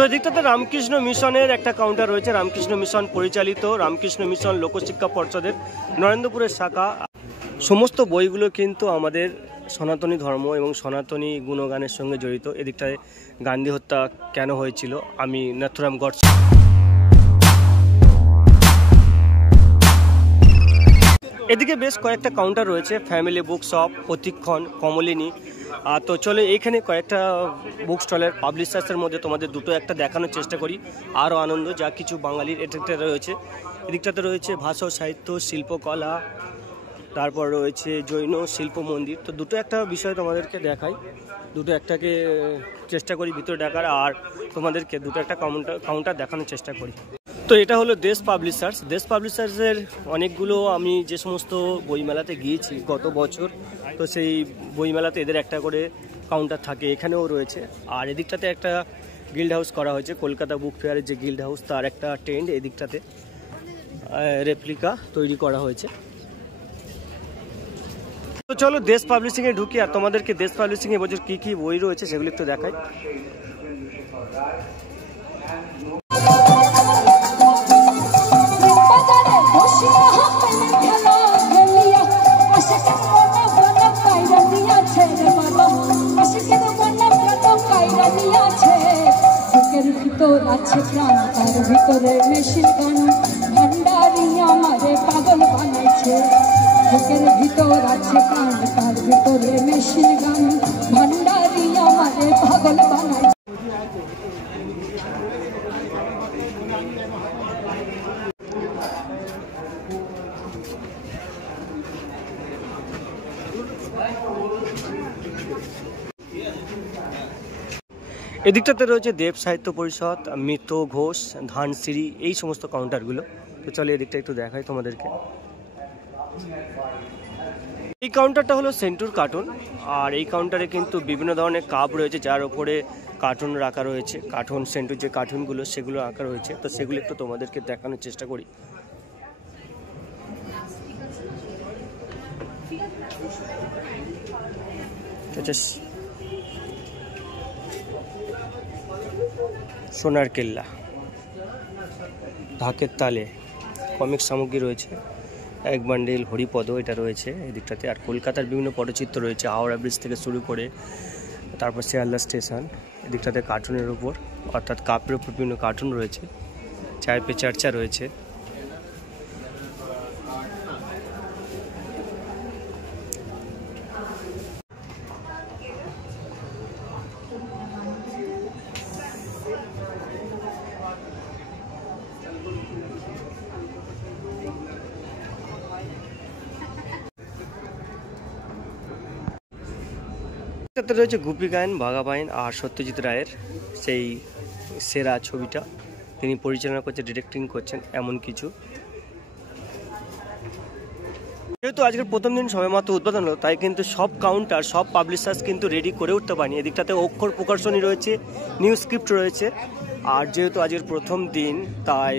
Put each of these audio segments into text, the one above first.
তো এদিকটাতে রামকৃষ্ণ মিশনের একটা কাউন্টার রয়েছে, রামকৃষ্ণ মিশন পরিচালিত রামকৃষ্ণ মিশন লোকশিক্ষা পর্ষদের নরেন্দ্রপুরের শাখা। সমস্ত বইগুলো কিন্তু আমাদের সনাতনী ধর্ম এবং সনাতনী গুণগানের সঙ্গে জড়িত। এদিকটায় গান্ধী হত্যা কেন হয়েছিল, আমি নাথুরাম গডসে। এদিকে বেশ কয়েকটা কাউন্টার রয়েছে, ফ্যামিলি বুক শপ, প্রতিক্ষণ, কমলিনী। তো চলো এইখানে কয়েকটা বুক স্টলের পাবলিশার্সের মধ্যে তোমাদের দুটো একটা দেখানোর চেষ্টা করি। আরও আনন্দ যা কিছু বাঙালির এটা রয়েছে। এদিকটাতে রয়েছে ভাষা সাহিত্য, শিল্পকলা, তারপর রয়েছে জৈন শিল্প মন্দির। তো দুটো একটা বিষয় তোমাদেরকে দেখাই, দুটো একটাকে চেষ্টা করি ভিতরে দেখার, আর তোমাদেরকে দুটো একটা কাউন্টার দেখানোর চেষ্টা করি। তো এটা হলো দেশ পাবলিশার্স। দেশ পাবলিশার্সের অনেকগুলো আমি যে সমস্ত বইমেলাতে গিয়েছি গত বছর, তো সেই বইমেলাতে এদের একটা করে কাউন্টার থাকে, এখানেও রয়েছে। আর এদিকটাতে একটা গিল্ড হাউস করা হয়েছে, কলকাতা বুক ফেয়ারের যে গিল্ড হাউস তার একটা টেন্ট এদিকটাতে রেপ্লিকা তৈরি করা হয়েছে। তো চলো দেশ পাবলিশিংয়ে ঢুকি আর তোমাদেরকে দেশ পাবলিশিংয়ে এবছর কী কী বই রয়েছে সেগুলো একটু দেখাই। আছে প্রাণ তার ভিতরে মেশিন গান ভান্ডারি আমারে পাগল বানাইছে। বুকের ভিতর আছে প্রাণ তার ভিতরে মেশিন গান ভান্ডারি আমারে পাগল বানাইছে। এদিকটাতে রয়েছে দেব সাহিত্য পরিষদ, মিত্র ঘোষ, ধানসিঁড়ি, এই সমস্ত কাউন্টারগুলো। তো চলো এদিকটা একটু দেখাই তোমাদেরকে। এই কাউন্টারটা হলো সেন্টুর কার্টুন, আর এই কাউন্টারে কিন্তু বিভিন্ন ধরনের কাপ রয়েছে যার উপরে কার্টুন রাখা রয়েছে। কার্টুন সেন্টুর যে কার্টুনগুলো সেগুলো আঁকা রয়েছে, তো সেগুলো একটু তোমাদেরকে দেখানোর চেষ্টা করি। সোনার কেল্লা, ঢাকের তালে, কমিক সামগ্রী রয়েছে, এক বান্ডিল হরিপদ এটা রয়েছে এদিকটাতে। আর কলকাতার বিভিন্ন পটচিত্র রয়েছে, হাওড়া ব্রিজ থেকে শুরু করে তারপর শিয়ালদা স্টেশন। এদিকটাতে কার্টুনের উপর অর্থাৎ কাপের উপর বিভিন্ন কার্টুন রয়েছে, চায় পে চর্চা রয়েছে। এটাতে রয়েছে গুপি গায়েন, বাঘা বাইন আর সত্যজিৎ রায়ের সেই সেরা ছবিটা তিনি পরিচালনা করছেন, ডিরেক্টিং করছেন এমন কিছু। যেহেতু আজকের প্রথম দিন সবেমাত্র উদ্বোধন হলো, তাই কিন্তু সব কাউন্টার সব পাবলিশার্স কিন্তু রেডি করে উঠতে পারেনি। এদিকটাতে অক্ষর প্রকাশনী রয়েছে, নিউ স্ক্রিপ্ট রয়েছে। আর যেহেতু আজকের প্রথম দিন তাই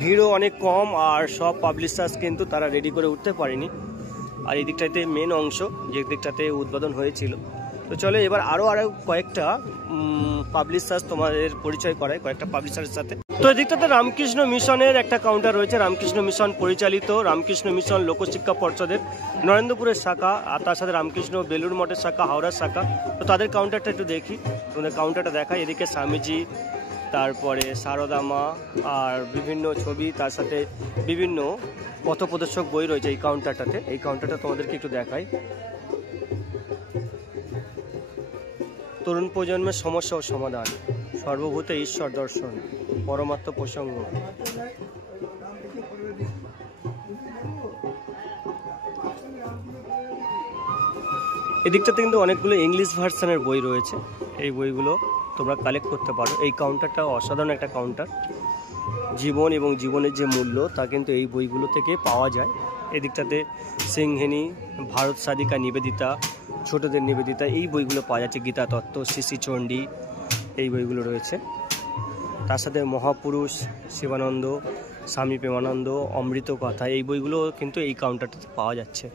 ভিড়ও অনেক কম, আর সব পাবলিশার্স কিন্তু তারা রেডি করে উঠতে পারেনি। আর এই দিকটাতে মেন অংশ যে দিকটাতে উদ্বোধন হয়েছিল। তো চলো এবার আরও কয়েকটা পাবলিশার্স তোমাদের পরিচয় করায় কয়েকটা পাবলিশারের সাথে। তো এদিকটাতে রামকৃষ্ণ মিশনের একটা কাউন্টার রয়েছে, রামকৃষ্ণ মিশন পরিচালিত রামকৃষ্ণ মিশন লোকশিক্ষা পর্ষদের নরেন্দ্রপুরের শাখা, আর তার সাথে রামকৃষ্ণ বেলুড় মঠের শাখা, হাওড়ার শাখা। তো তাদের কাউন্টারটা একটু দেখি, তোমাদের কাউন্টারটা দেখাই। এদিকে স্বামীজি, তারপরে সারদা মা, আর বিভিন্ন ছবি, তার সাথে বিভিন্ন পথপ্রদর্শক বই রয়েছে এই কাউন্টারটাতে। এই কাউন্টারটা তোমাদেরকে একটু দেখাই। তরুণ প্রজন্মের সমস্যা ও সমাধান, সর্বভূতে ঈশ্বর দর্শন, পরমাত্ম প্রসঙ্গ। এদিকটাতে কিন্তু অনেকগুলো ইংলিশ ভার্সনের বই রয়েছে, এই বইগুলো তোমরা কালেক্ট করতে পারো। এই কাউন্টারটা অসাধারণ একটা কাউন্টার। জীবন এবং জীবনের যে মূল্য তা কিন্তু এই বইগুলো থেকে পাওয়া যায়। এদিকটাতে সিংহিনী, ভারত সাধিকা নিবেদিতা, ছোটদের নিবেদিতা, এই বইগুলো পাওয়া যাচ্ছে। গীতা তত্ত্ব, শ্রী চণ্ডী, এই বইগুলো রয়েছে। তার সাথে মহাপুরুষ, শিবানন্দ, স্বামী প্রেমানন্দ, অমৃত কথা, এই বইগুলো কিন্তু এই কাউন্টারটাতে পাওয়া যাচ্ছে।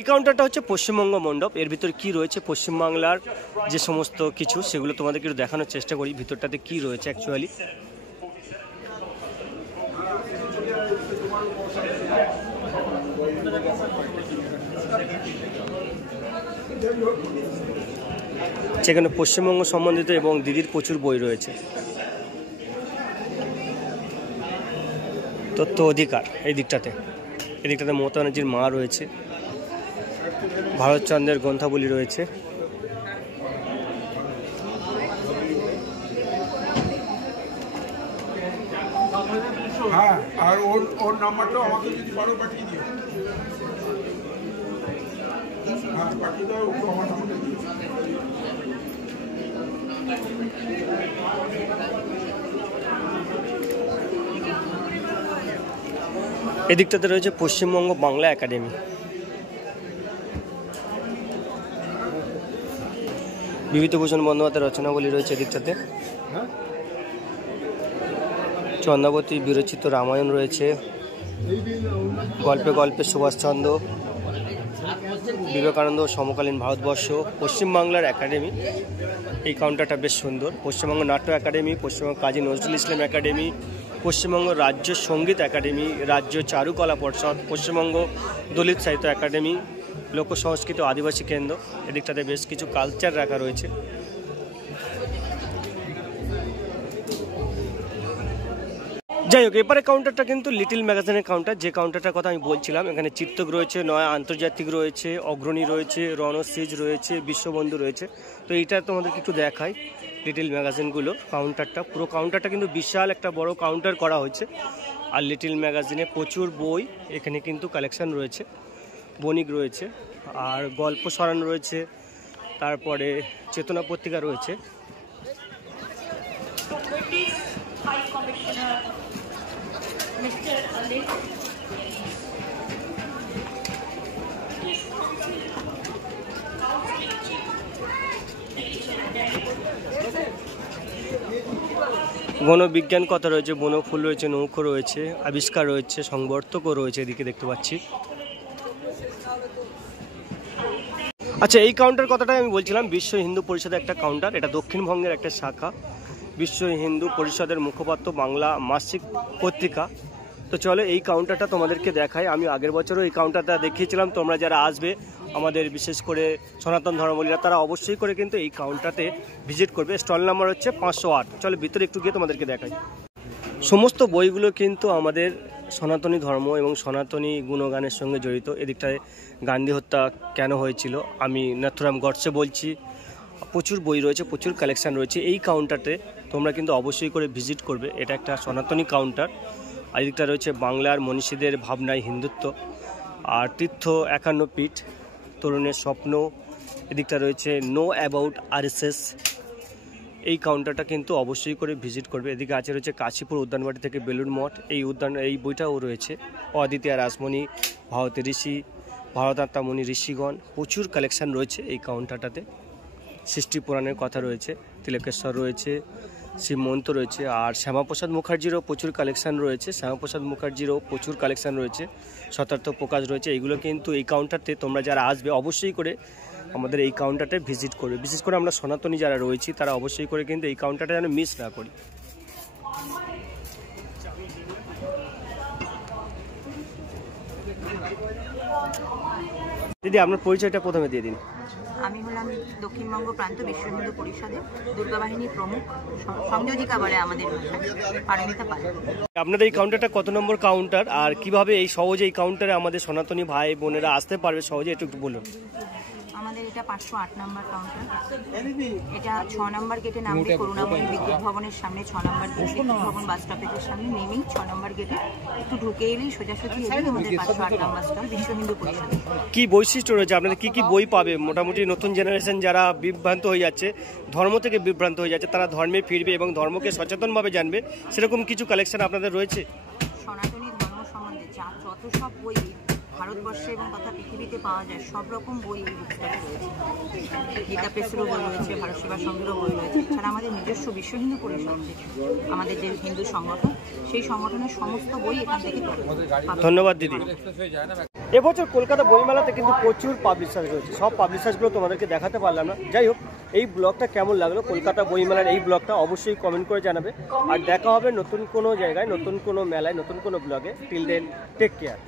এই কাউন্টারটা হচ্ছে পশ্চিমবঙ্গ মণ্ডপ। এর ভিতরে কি রয়েছে পশ্চিমবাংলার যে সমস্ত কিছু সেগুলো তোমাদেরকে একটু দেখানোর চেষ্টা করি ভিতরটাতে কি রয়েছে অ্যাকচুয়ালি। সেখানে পশ্চিমবঙ্গ সম্বন্ধিত এবং দিদির প্রচুর বই রয়েছে। তথ্য অধিকার এই দিকটাতে, এদিকটাতে মমতা ব্যানার্জির মা রয়েছে, ভারতচন্দ্রের গ্রন্থাবলী রয়েছে। হ্যাঁ, আর ওর নাম্বারটাও আমাকে যদি পারো পাঠিয়ে দিও। হ্যাঁ, পাঠিয়ে দাও, ওকে আমার নাম্বারটা দিও। এদিকটাতে রয়েছে পশ্চিমবঙ্গ বাংলা একাডেমি। বিভূতিভূষণ বন্দ্যোপাধ্যায়ের রচনাবলী রয়েছে এদিকটাতে। চন্দ্রাবতী বিরচিত রামায়ণ রয়েছে, গল্পে গল্পে সুভাষচন্দ্র, বিবেকানন্দ, সমকালীন ভারতবর্ষ, পশ্চিমবাংলার একাডেমি। এই কাউন্টারটা বেশ সুন্দর। পশ্চিমবঙ্গ নাট্য একাডেমি, পশ্চিমবঙ্গ কাজী নজরুল ইসলাম একাডেমি, পশ্চিমবঙ্গ রাজ্য সঙ্গীত একাডেমি, রাজ্য চারুকলা পর্ষদ, পশ্চিমবঙ্গ দলিত সাহিত্য একাডেমি, লোক সংস্কৃতি ও আদিবাসী কেন্দ্র। এদিকটাতে বেশ কিছু কালচার রাখা রয়েছে। যাই হোক, এবারে কাউন্টারটা কিন্তু লিটিল ম্যাগাজিনের কাউন্টার, যে কাউন্টারটার কথা আমি বলছিলাম। এখানে চিত্তক রয়েছে, নয়া আন্তর্জাতিক রয়েছে, অগ্রণী রয়েছে, রণসিজ রয়েছে, বিশ্ববন্ধু রয়েছে। তো এইটা তোমাদেরকে একটু দেখাই লিটিল ম্যাগাজিনগুলো। কাউন্টারটা, পুরো কাউন্টারটা কিন্তু বিশাল একটা বড় কাউন্টার করা হয়েছে। আর লিটিল ম্যাগাজিনে প্রচুর বই এখানে কিন্তু কালেকশন রয়েছে, বণিক রয়েছে, আর গল্প সরান রয়েছে, তারপরে চেতনা পত্রিকা রয়েছে। বনবিজ্ঞান কথা রয়েছে, বনফুল রয়েছে, নৌকো রয়েছে, আবিষ্কার রয়েছে, সংবর্ধকও রয়েছে, এদিকে দেখতে পাচ্ছি। আচ্ছা, এই কাউন্টার কথাটাই আমি বলছিলাম। বিশ্ব হিন্দু পরিষদের একটা কাউন্টার, এটা দক্ষিণবঙ্গের একটা শাখা। বিশ্ব হিন্দু পরিষদের মুখপাত্র বাংলা মাসিক পত্রিকা। তো চলো এই কাউন্টারটা তোমাদেরকে দেখাই। আমি আগের বছরও এই কাউন্টারটা দেখিয়েছিলাম। তোমরা যারা আসবে আমাদের বিশেষ করে সনাতন ধর্মাবলীরা, তারা অবশ্যই করে কিন্তু এই কাউন্টারতে ভিজিট করবে। স্টল নাম্বার হচ্ছে 508। চলো ভিতরে একটু গিয়ে তোমাদেরকে দেখাই। সমস্ত বইগুলো কিন্তু আমাদের সনাতনী ধর্ম এবং সনাতনী গুণগানের সঙ্গে জড়িত। এদিকটায় গান্ধী হত্যা কেন হয়েছিল আমি নাথুরাম গডসে বলছি। প্রচুর বই রয়েছে, প্রচুর কালেকশান রয়েছে। এই কাউন্টারতে তোমরা কিন্তু অবশ্যই করে ভিজিট করবে। এটা একটা সনাতনী কাউন্টার। আর এদিকটা রয়েছে বাংলার মনীষীদের ভাবনায় হিন্দুত্ব, আর তীর্থ 51 পীঠ, তরুণের স্বপ্ন। এদিকটা রয়েছে নো অ্যাবাউট আরএসএস। এই কাউন্টারটা কিন্তু অবশ্যই করে ভিজিট করবে। এদিকে আছে রয়েছে কাশীপুর উদ্যানবাটি থেকে বেলুড় মঠ। এই বইটাও রয়েছে। অদ্বিতীয় রাসমণি, ভারতের ঋষি, ভারতাত্মামণি ঋষিগণ, প্রচুর কালেকশান রয়েছে এই কাউন্টারটাতে। সৃষ্টি পুরাণের কথা রয়েছে, তিলকেশ্বর রয়েছে, শিবমন্ত রয়েছে, আর শ্যামাপ্রসাদ মুখার্জিরও প্রচুর কালেকশান রয়েছে। শ্যামাপ্রসাদ মুখার্জিরও প্রচুর কালেকশান রয়েছে, শতার্থ প্রকাশ রয়েছে। এইগুলো কিন্তু এই কাউন্টারতে তোমরা যারা আসবে অবশ্যই করে আমাদের এই কাউন্টারটা ভিজিট করবে। বিশেষ করে আমরা সনাতনী যারা রয়েছি তারা অবশ্যই করে কিন্তু এই কাউন্টারটা যেন মিস না করি। দিদি, আপনার পরিচয়টা প্রথমে দিয়ে দিন। আমি হলাম দক্ষিণবঙ্গ প্রান্ত বিশ্ব হিন্দু পরিষদের দুর্গাবাহিনীর প্রমুখ সংযোজিকা বলে আমাদের পারমিতা পাল। আপনাদের এই কাউন্টারটা কত নম্বর কাউন্টার, আর কিভাবে এই সহজে এই কাউন্টারে আমাদের সনাতনী ভাই বোনেরা আসতে পারবে সহজে, একটু বলুন। আমাদের এটা 508 নম্বর কাউন্টার। এটা 6 নম্বর গেটে নামলে করুণাময়ী বিদ্যুৎ ভবনের সামনে, 6 নম্বর গেট বিদ্যুৎ ভবন বাস স্টপেজের সামনে নেমেই 6 নম্বর গেটে একটু ঢুকে এলেই সোজাসুজি এলেই আমাদের 508 নম্বর স্টল বিশ্ব হিন্দু পরিষদ। কি বৈশিষ্ট্য রয়েছে আপনাদের, কি কি বই পাবে? মোটামুটি নতুন জেনারেশন যারা বিভ্রান্ত হয়ে যাচ্ছে, ধর্ম থেকে বিভ্রান্ত হয়ে যাচ্ছে, তারা ধর্মে ফিরবে এবং ধর্মকে সচেতনভাবে জানবে, সেরকম কিছু কালেকশন আপনাদের রয়েছে? সনাতনী ধর্ম সম্বন্ধে যত সব বই ভারতবর্ষে এবং তথা পৃথিবীতে পাওয়া যায় সব রকম বই এই বুকস্টলে রয়েছে। গীতা প্রেসেরও বই রয়েছে, ভারত সেবা সংঘেরও বই রয়েছে, এছাড়া আমাদের নিজস্ব বিশ্ব হিন্দু পরিষদ আমাদের যে হিন্দু সংগঠন, সেই সংগঠনের সমস্ত বই এখান থেকে পাবেন। ধন্যবাদ দিদি। এবছর কলকাতা বইমেলাতে কিন্তু প্রচুর পাবলিশার রয়েছে, সব পাবলিশার্সগুলো তোমাদেরকে দেখাতে পারলাম না। যাই হোক, এই ব্লগটা কেমন লাগলো কলকাতা বইমেলার এই ব্লগটা অবশ্যই কমেন্ট করে জানাবে। আর দেখা হবে নতুন কোনো জায়গায়, নতুন কোনো মেলায়, নতুন কোনো ব্লগে। Till then, take care.